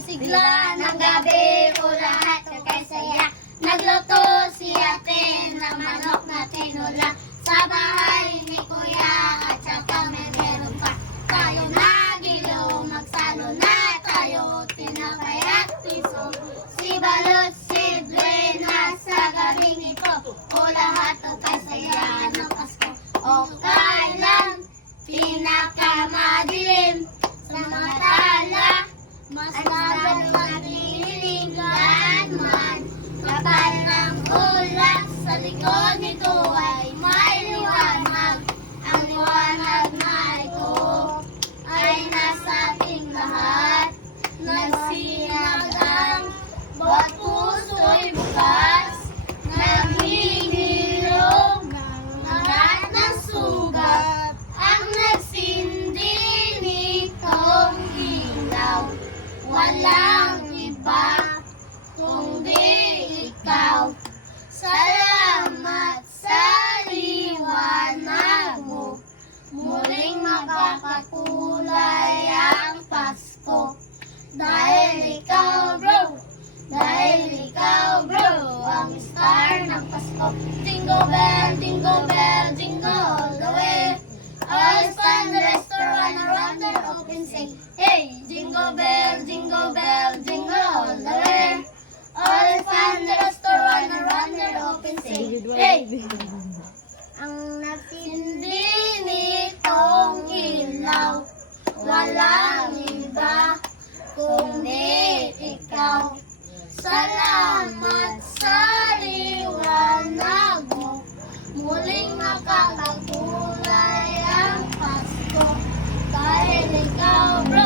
Sigla ng gabi ko lahat kay saya. Nagluto si ate ng manok na tinula. Sa bahay ni kuya at saka may meron pa. Tayo nagilo, magsalo na tayo. Tinapay at piso. Si Balot, si Dre, nasa galing ito. O lahat kay saya ng Pasko. O kailan pinakamadilim sa mga tala. Mas magliligan man. Kapal ng ulap sa likod nito ay may liwanag. Ang liwanag na ito ay nasa ating lahat. Nagsinag ang bawat puso'y bukas. Naghihilom ng lahat ng sugat. Ang nagsindi nitong ilaw. Walang iba kundi ikaw. Salamat sa liwanag mo. Muling makakakulay ang Pasko. Dahil ikaw bro, ang star ng Pasko. Jingle bell, jingle bell, jingle all the way. All stand the restaurant around the open sing. Hey, jingle bell, jingle all the way. All stand the restaurant around the open sing. Hey, ang nagsindi nitong ilaw. Walang iba kundi ikaw. Salamat sa liwanag mo. Muling makakakulay ang Pasko. Dahil ikaw, bro.